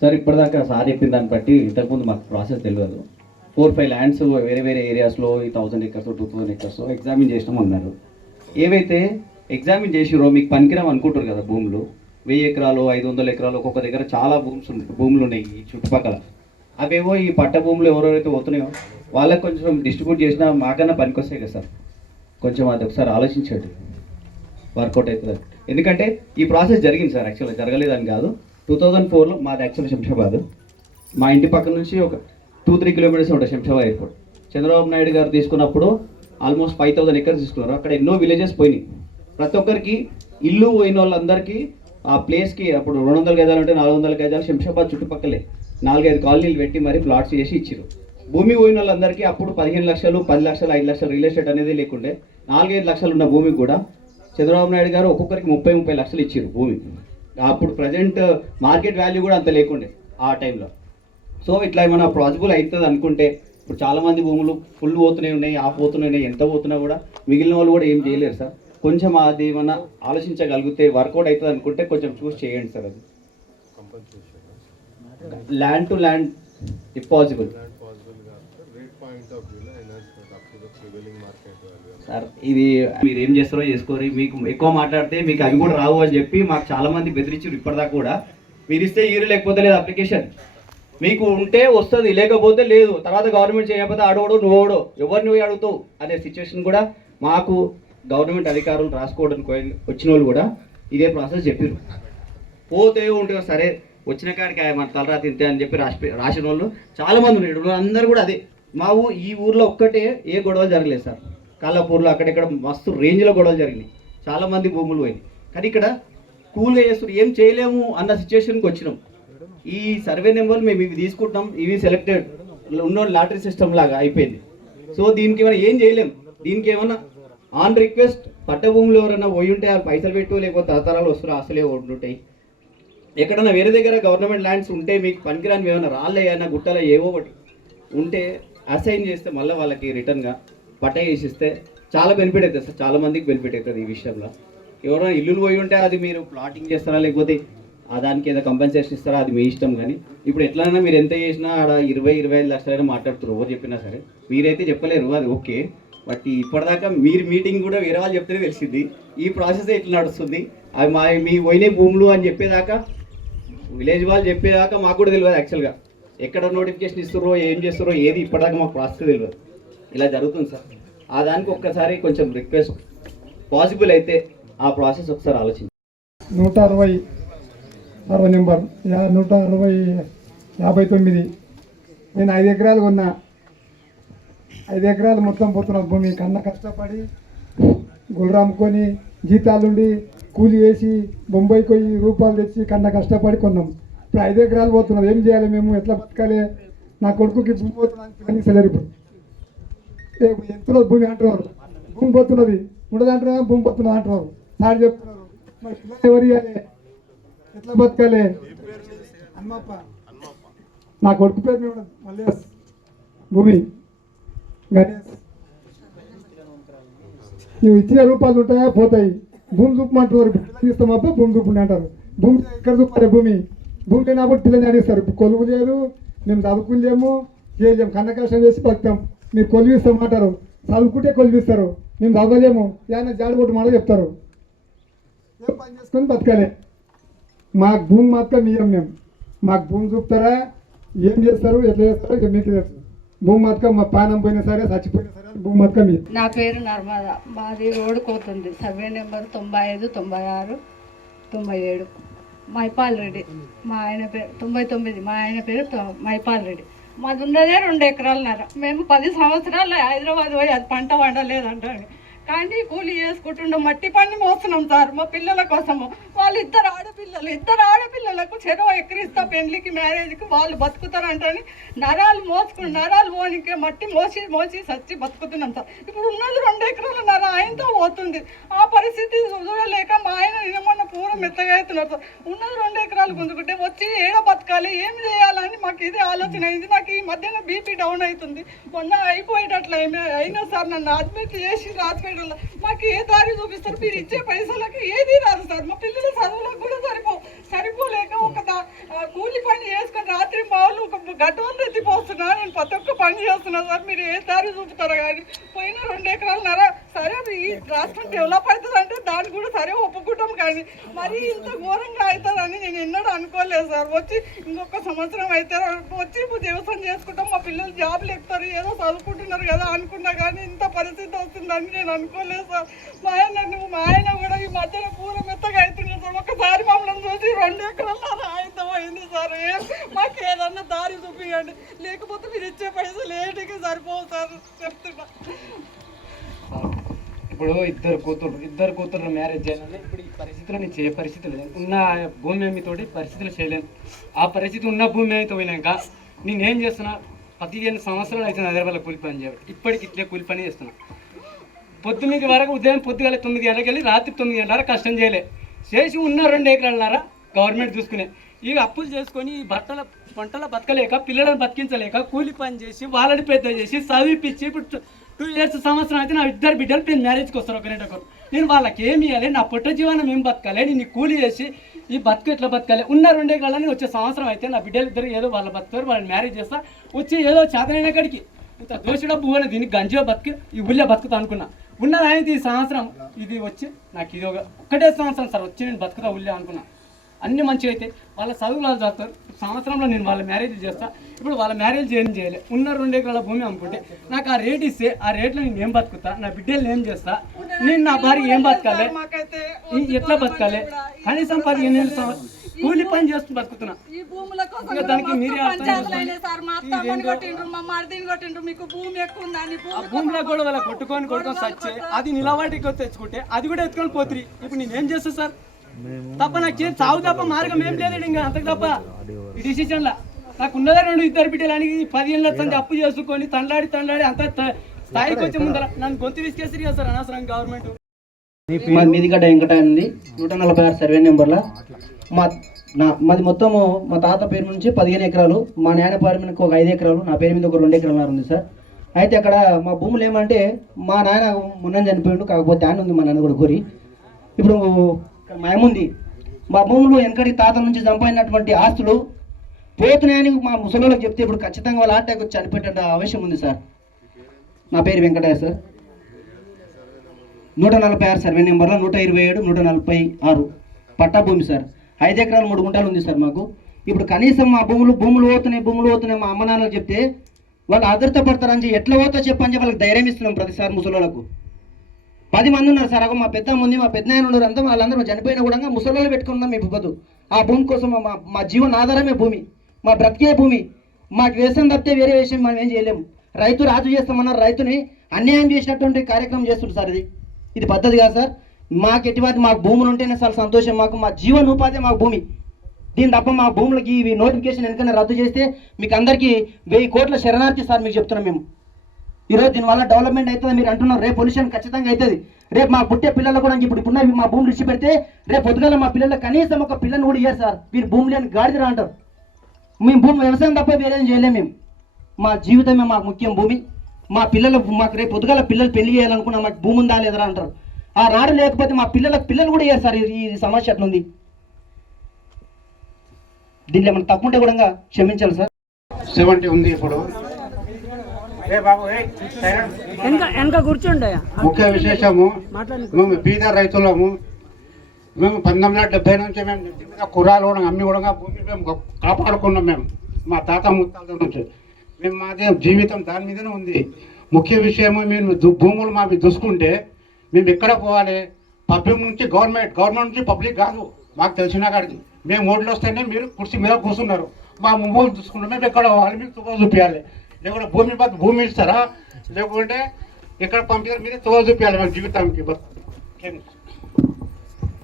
Sir ఇప్పటిదాకా sir చెప్పిన దాన్ని బట్టి ఇంతకుముందు మాకు ప్రాసెస్ తెలియదు. 4-5 ల్యాండ్స్ వేరే వేరే ఏరియాస్లో ఈ 1000 acres 2000 acres ఎగ్జామిన్ చేసినాం అన్నారు. ఏవైతే ఎగ్జామిన్ చేసిరో మీకు పనికిరాం అనుకుంటారు కదా భూములు, 1000 ఎకరాలు 500 ఎకరాలు ఒక్కొక్క దగ్గర చాలా భూములు ఉన్నాయి ఈ చుట్టుపక్కల. అవేవో ఈ పట్ట భూములు ఎవరెవరైతే పోతున్నాయో వాళ్ళకి కొంచెం డిస్ట్రిబ్యూట్ చేసినా మాకన్నా పనికొస్తాయి కదా సార్. కొంచెం అది ఒకసారి ఆలోచించండి, వర్కౌట్ అవుతుంది. ఎందుకంటే ఈ ప్రాసెస్ జరిగింది సార్, యాక్చువల్గా జరగలేదని కాదు. 2004లో మాది యాక్చువల్ శంషాబాద్, మా ఇంటి పక్క నుంచి ఒక 2-3 కిలోమీటర్స్ ఉంటుంది శంషాబాద్ ఎయిర్పోర్ట్. చంద్రబాబు నాయుడు గారు తీసుకున్నప్పుడు ఆల్మోస్ట్ 5000 acres తీసుకున్నారు. అక్కడ ఎన్నో విలేజెస్ పోయినాయి. ప్రతి ఒక్కరికి ఇల్లు పోయిన వాళ్ళందరికీ ఆ ప్లేస్కి అప్పుడు 200 గజాలు ఉంటే 400 గజాలు శంషాబాద్ చుట్టుపక్కలే 4-5 కాలనీలు పెట్టి మరి ప్లాట్స్ చేసి ఇచ్చారు. భూమి పోయిన వాళ్ళందరికీ అప్పుడు 15 లక్షలు 10 లక్షలు 5 లక్షలు రియల్ ఎస్టేట్ అనేది లేకుండే 4-5 లక్షలు ఉన్న భూమికి కూడా చంద్రబాబు నాయుడు గారు ఒక్కొక్కరికి 30-30 లక్షలు ఇచ్చారు భూమి. అప్పుడు ప్రజెంట్ మార్కెట్ వాల్యూ కూడా అంత లేకుండే ఆ టైంలో. సో ఇట్లా ఏమైనా పాసిబుల్ అవుతుంది అనుకుంటే, ఇప్పుడు చాలామంది భూములు ఫుల్ పోతున్నాయి ఉన్నాయి, ఆఫ్ పోతున్నాయి, ఎంత పోతున్నా కూడా మిగిలిన వాళ్ళు కూడా ఏం చేయలేరు సార్. కొంచెం అది ఏమన్నా ఆలోచించగలిగితే వర్కౌట్ అవుతుంది అనుకుంటే కొంచెం చూస్ చేయండి సార్. అది land to land if possible sir. ఇది మీరు ఏం చేస్తారో చేసుకోరు, మీకు ఎక్కువ మాట్లాడితే మీకు అవి కూడా రావు అని చెప్పి మాకు చాలామంది బెదిరించారు ఇప్పటిదాకా కూడా. మీరు ఇస్తే ఈరు లేకపోతే లేదు అప్లికేషన్, మీకు ఉంటే వస్తుంది లేకపోతే లేదు. తర్వాత గవర్నమెంట్ చేయకపోతే ఆడోడు నువ్వోడో ఎవరిని పోయి అడుగుతావు అనే సిచ్యువేషన్ కూడా మాకు గవర్నమెంట్ అధికారులు రాసుకోవడానికి వచ్చిన వాళ్ళు కూడా ఇదే ప్రాసెస్ చెప్పారు. పోతే ఉంటే సరే వచ్చిన కాడికి మన తలరా తింటే అని చెప్పి రాసిన వాళ్ళు చాలామంది ఉన్నారు. అందరూ కూడా అదే. ఈ ఊర్లో ఒక్కటే ఏ గొడవలు జరగలేదు సార్. కాలాపూర్లో అక్కడెక్కడ మస్తు రేంజ్లో గొడవలు జరిగినాయి, చాలామంది భూములు పోయినాయి. కానీ ఇక్కడ కూల్గా చేస్తారు, ఏం చేయలేము అన్న సిచ్యువేషన్కి వచ్చినాం. ఈ సర్వే నెంబర్లు మేము ఇవి తీసుకుంటాం, ఇవి సెలెక్టెడ్ ఉన్న లాటరీ సిస్టమ్ లాగా అయిపోయింది. సో దీనికి ఏమైనా ఏం చేయలేము. దీనికి ఏమన్నా ఆన్ రిక్వెస్ట్ పట్ట భూములు ఎవరైనా పోయి ఉంటే వాళ్ళు పైసలు పెట్టు, లేకపోతే తరతరాలు వస్తున్నారు అసలే ఉంటుంటాయి. ఎక్కడన్నా వేరే దగ్గర గవర్నమెంట్ ల్యాండ్స్ ఉంటే మీకు పనికిరాని ఏమైనా రాళ్ళే అయినా గుట్టలో ఏవో ఒకటి ఉంటే అసైన్ చేస్తే మళ్ళీ వాళ్ళకి రిటర్న్గా పట్ట చేసిస్తే చాలా బెనిఫిట్ అవుతుంది సార్. చాలా మందికి బెనిఫిట్ అవుతుంది ఈ విషయంలో. ఎవరైనా ఇల్లులు పోయి ఉంటే అది మీరు ప్లాటింగ్ చేస్తారా లేకపోతే దానికి ఏదో కంపెన్సేషన్ ఇస్తారా అది మీ ఇష్టం. కానీ ఇప్పుడు ఎట్లయినా మీరు ఎంత చేసినా ఆడ 20-25 లక్షలైనా మాట్లాడుతారు ఎవరు చెప్పినా సరే. మీరైతే చెప్పలేరు, అది ఓకే. బట్ ఇప్పటిదాకా మీరు మీటింగ్ కూడా వేరే వాళ్ళు చెప్తేనే తెలిసింది ఈ ప్రాసెస్ ఎట్లా నడుస్తుంది. అవి మీ పోయిన భూములు అని చెప్పేదాకా విలేజ్ వాళ్ళు చెప్పేదాకా మాకు కూడా తెలియదు యాక్చువల్గా. ఎక్కడ నోటిఫికేషన్ ఇస్తారో ఏం చేస్తారో ఏది ఇప్పటిదాకా మాకు ప్రాసెస్ తెలియదు. ఇలా జరుగుతుంది సార్. దానికి ఒక్కసారి కొంచెం రిక్వెస్ట్ పాసిబుల్ అయితే ఆ ప్రాసెస్ ఒకసారి ఆలోచించి 160 నెంబర్ 159. నేను 5 ఎకరాలు కొన్నా. 5 ఎకరాలు మొత్తం పోతున్న భూమి కన్నా కష్టపడి గుళ్ళరాముకొని జీతాలుండి కూలి వేసి బొంబాయి పోయి రూపాయలు తెచ్చి కన్నా కష్టపడి కొన్నాం. ఇప్పుడు 5 ఎకరాలు పోతున్నది. ఏం చేయాలి మేము, ఎట్లా బతకాలి? నా కొడుకుకి భూమి పోతున్నది సెలరు. ఇప్పుడు ఎంతలో భూమి అంటున్నారు, భూమి పోతున్నది ఉండదు అంటున్నా, భూమి పోతున్నది అంటున్నారు. సార్ చెప్తున్నారు, మరి పిల్లలు ఎవరు ఇవ్వాలి, ఎట్లా బతకాలి? అమ్మప్ప నా కొడుకు పేరు మీద మళ్ళీ భూమి గణేష్. నువ్వు ఇచ్చిన రూపాయలు ఉంటాయా పోతాయి. భూమి చూపమంటారు, పిల్లలు ఇస్తామప్ప భూమి చూపండి అంటారు. భూమి ఎక్కడ చూపాలి? భూమి లేనప్పుడు పిల్లల్ని అడిగిస్తారు. ఇప్పుడు కొలువు లేదు, మేము చదువుకులేము, చేయలేము, కన్న కష్టం చేసి బతాం. మీరు కొలువు ఇస్తామంటారు, చదువుకుంటే కొలువు ఇస్తారు. మేము చదవలేము, ఏమైనా జాడగొట్టు మాట చెప్తారు. ఏం పని చేసుకొని బతకాలి. మాకు భూమి మాత్రం ఇయ్యం మేము. మాకు భూమి చూపుతారా, ఏం చేస్తారు, ఎట్లా చేస్తారో ఇక మీకు తెలుసు. భూమి మాత్రం మా పానం పోయినా సరే చచ్చిపోయినా సరే భూమి మాత్రం. నా పేరు నర్మదా, మాది రోడ్డు కోతుంది. Survey number 95, 96, 97. మైపాల్ రెడ్డి మా ఆయన పేరు. 99 మా ఆయన పేరు మైపాల్ రెడ్డి. మాది ఉన్నదే 2 ఎకరాలన్నర. మేము 10 సంవత్సరాలు హైదరాబాద్ పోయి అది పంట వండలేదంటారు. కానీ కూలి చేసుకుంటుండే మట్టి పని మోస్తున్నాం సార్ మా పిల్లల కోసము. వాళ్ళు ఇద్దరు ఆడపిల్లలకు చెరువు ఎక్కిరిస్తా పెళ్లికి మ్యారేజ్కి వాళ్ళు బతుకుతారంటని నరాలు పోనీకే మట్టి మోసి సచ్చి బతుకుతున్నాం సార్. ఇప్పుడు ఉన్నది 2 ఎకరాల నర ఆయనతో పోతుంది. ఆ పరిస్థితి చూడలేక మా ఆయన నిన్న పూర్వం మెత్తగా అవుతున్నారు సార్. ఉన్నది 2 ఎకరాలు గుంజుకుంటే వచ్చి ఏడ బతకాలి, ఏం చేయాలని మాకు ఇది ఆలోచన అయింది. నాకు ఈ మధ్యన బీపీ డౌన్ అవుతుంది. మొన్న అయిపోయేటట్లు అయినా సార్ నన్ను అడ్మిట్ చేసి రాసిపెట్టాలి. మాకు ఏ దారి చూపిస్తారు? మీరు ఇచ్చే పైసలకి ఏది రాదు సార్. మా పిల్లల చదువులకు కూడా సరిపోలేక ఒక కూలి పని చేసుకొని చెప్తున్నా సార్, మీరు ఏ దారి చూపుతారో కానీ పోయిన 2 ఎకరాలన్నర సరే అది ఈ రాష్ట్రం డెవలప్ అవుతుంది అంటే దాన్ని కూడా సరే ఒప్పుకుంటాం, కానీ మరి ఇంత ఘోరంగా అవుతుందని నేను ఎన్నడూ అనుకోలేదు సార్. వచ్చి ఇంకొక సంవత్సరం అయితే వచ్చి వ్యవసాయం చేసుకుంటాం, మా పిల్లలు జాబ్లు ఎక్కుతారు, ఏదో చదువుకుంటున్నారు కదా అనుకున్నా, కానీ ఇంత పరిస్థితి వస్తుందని నేను అనుకోలేదు సార్. మా ఆయన కూడా ఈ మధ్యన పూర మెత్తగా అవుతున్నాడు సార్. ఒకసారి మమ్మల్ని చూసి 2 ఎకరాలు అయింది సార్. మాకు ఏదన్నా దారి చూపించండి, లేకపోతే మీరు ఇచ్చే పైసలు ఏంటికి సరిపోవు సార్ చెప్తున్నా. ఇప్పుడు ఇద్దరు కూతురు మ్యారేజ్ చేయాలని ఇప్పుడు ఈ పరిస్థితిలో నేను చేయ పరిస్థితి లేదు. ఉన్న భూమి ఏమితోటి పరిస్థితులు చేయలేను. ఆ పరిస్థితి ఉన్న భూమి ఏమితో పోయినాక నేనేం చేస్తున్నా, 15 సంవత్సరాలు అవుతుంది హైదరాబాద్లో కూలి పని చేయడం. ఇప్పటికి ఇట్లే కూలి పని చేస్తున్నా. పొద్దున్నది వరకు ఉదయం పొద్దుగల 9 గంటలకు వెళ్ళి రాత్రి 9 గంటల కష్టం చేయలే చేసి ఉన్న 2 ఎకరాలన్నర గవర్నమెంట్ చూసుకునే. ఇక అప్పులు చేసుకొని ఈ పంటల బతకలేక పిల్లలను బతికించలేక కూలి పని చేసి వాళ్ళని పెద్ద చేసి చదివిపించి ఇప్పుడు 2 ఇయర్స్ సంవత్సరం అయితే నా 2 బిడ్డలు నేను మ్యారేజ్కి వస్తారు ఒకరికొకరు. నేను వాళ్ళకి ఏమి ఇవ్వాలి, నా పుట్ట జీవనం ఏం బతకాలి, నేను కూలి చేసి ఈ బతుకు ఎట్లా బతకాలి. ఉన్న 2 ఎకరాలని వచ్చే సంవత్సరం అయితే నా బిడ్డలు ఇద్దరు ఏదో వాళ్ళ బతుకారు, వాళ్ళని మ్యారేజ్ చేస్తా వచ్చి ఏదో చేతనైన కాడికి ఇంత దోషుడ పువ్వుని దీనికి గంజిగా బతికి ఈ ఊళ్ళో బతుకుతా అనుకున్నా. ఉన్నది అయితే ఈ సంవత్సరం ఇది వచ్చి నాకు ఇది ఒక్కటే సంవత్సరం సార్ వచ్చి నేను బతుకుతా ఊళ్ళో అనుకున్నా. అన్ని మంచిగా అయితే వాళ్ళ చదువులు వాళ్ళు చదువుతారు. సంవత్సరంలో నేను వాళ్ళ మ్యారేజ్ చేస్తా. ఇప్పుడు వాళ్ళ మ్యారేజ్ ఏం చేయలే, ఉన్న 2 ఎకరాల భూమి అమ్ముకుంటే నాకు ఆ రేట్ ఇస్తే ఆ రేట్లో నేను ఏం బతుకుతా, నా బిడ్డలు ఏం చేస్తా, నేను నా భార్య ఏం బతకాలి, ఎట్లా బతకాలి. కనీసం 15 ఏళ్ళు కూలి పని చేస్తూ బతుకుతున్నా. ఇంకా దానికి మీరే భూమిలో కూడా వాళ్ళ కొట్టుకొని సచ్చే అది నిలవాటికి తెచ్చుకుంటే అది కూడా ఎత్తుకొని పోతుంది. ఇప్పుడు నేనేం చేస్తా సార్? తప్ప నాకు చావు తప్ప మార్గం ఏం లేదు. ఇంకా అంతకు తప్ప ఈ డిసిషన్లా నాకు ఉన్నదే 2 బిడ్డలని 10 ఏళ్ళ తండ్రి అప్పు చేసుకొని తండ్లాడి అంత స్థాయికి వచ్చే ముందర నన్ను గొంతు విసికేసరి కదా సార్ అనవసరం గవర్నమెంట్. మీదిగడ్డ వెంకట ఉంది 146 సర్వే నెంబర్లో. మాది మొత్తము మా తాత పేరు నుంచి 15 ఎకరాలు, మా నాయన పేరు మీద ఒక 5 ఎకరాలు, నా పేరు మీద ఒక 2 ఎకరాలు ఉంది సార్. అయితే అక్కడ మా భూములు ఏమంటే మా నాయన మొన్న చనిపోయిండు, కాకపోతే ఆయన ఉంది మా నాన్న కూడా కోరి. ఇప్పుడు మా ఏముంది మా భూములు వెనకటి తాత నుంచి సంపాదించినటువంటి ఆస్తులు పోతున్నాయని మా ముసలిళ్ళకి చెప్తే ఇప్పుడు ఖచ్చితంగా వాళ్ళ ఆటకు చనిపోయేట అవసరం ఉంది సార్. నా పేరు వెంకటయ్య సార్. 146 సర్వే నెంబర్లో 127, 146 పట్టా భూమి సార్. 5 ఎకరాలు 3 గుంటలు ఉంది సార్ మాకు. ఇప్పుడు కనీసం మా భూములు పోతున్నాయి మా అమ్మ నాన్నలు చెప్తే వాళ్ళు ఆదృత పడతారని ఎట్లా పోతా చెప్పని వాళ్ళకి ధైర్యం ఇస్తున్నాం ప్రతిసారి ముసలోళ్ళకు. 10 మంది ఉన్నారు సార్. మా పెద్ద ఉంది, మా పెద్ద ఆయన ఉన్నారు, అంతా వాళ్ళందరూ చనిపోయినా కూడా ముసలోళ్ళు పెట్టుకున్నాం మేము పొద్దు. ఆ భూమి కోసం మా జీవన ఆధారమే భూమి, మా బ్రతికే భూమి. మాకు వ్యవసాయం తప్పితే వేరే విషయం మనం ఏం చేయలేము. రైతు రాజు చేస్తామన్నారు, రైతుని అన్యాయం చేసినటువంటి కార్యక్రమం చేస్తుంది సార్. ఇది పద్ధతి కాదు సార్. మాకు ఎటువంటి మాకు భూములు ఉంటేనే చాలా సంతోషం. మా జీవనోపాధి మాకు భూమి. దీని తప్ప మా భూములకి ఇవి నోటిఫికేషన్ ఎందుకన్నా రద్దు చేస్తే మీకు అందరికీ 1000 కోట్ల శరణార్థి సార్ మీకు చెప్తున్నాం మేము. ఈరోజు దీనివల్ల డెవలప్మెంట్ అవుతుంది మీరు అంటున్నారు, రేపు పొల్యూషన్ ఖచ్చితంగా అవుతుంది. రేపు మా పుట్టే పిల్లలు కూడా ఇప్పుడు మా భూములు ఇచ్చి పెడితే రేపు పొద్దుగల మా పిల్లలకు కనీసం ఒక పిల్లని కూడా ఇయ్యారు సార్. మీరు భూమి లేని గాడిదరా అంటారు. మేము భూమి వ్యవసాయం తప్ప వేరేం చేయలేము మేము. మా జీవితమే మాకు ముఖ్యం భూమి. మా పిల్లలు మాకు రేపు పొద్దుగల పిల్లలు పెళ్లి చేయాలనుకున్నా మాకు భూమి ఉందా లేదరా అంటారు. ఆ నాడు లేకపోతే మా పిల్లలు కూడా ఇయ్యారు సార్. ఈ సమస్య అట్లుంది. దీనిలో ఏమైనా తప్పుంటే కూడా క్షమించాలి సార్. 70 ఉంది ఇప్పుడు. ముఖ్య విశేషము మేము బీద రైతులము. మేము 1970 నుంచి మేము ఇంటి మీద కుర్రాలు కూడా అమ్మి కూడా భూమి మేము కాపాడుకున్నాం. మేము మా తాత ముత్తాల నుంచి మేము మాది జీవితం దాని మీదనే ఉంది. ముఖ్య విషయము మేము భూములు మావి చూసుకుంటే మేము ఎక్కడ పోవాలి? పబ్లిక్ నుంచి గవర్నమెంట్ నుంచి పబ్లిక్ కాదు. మాకు తెలిసిన కాడికి మేము ఓట్లు వస్తేనే మీరు కుర్చీ మీద కూర్చున్నారు. మా భూములు చూసుకుంటే మేము ఎక్కడ పోవాలి? మీకు తువ్వ చూపించాలి. లేకుంటే భూమి ఇస్తారా? లేకుంటే ఎక్కడ పంపించాలి? మీరే తువ్వ చూపించాలి మా జీవితానికి.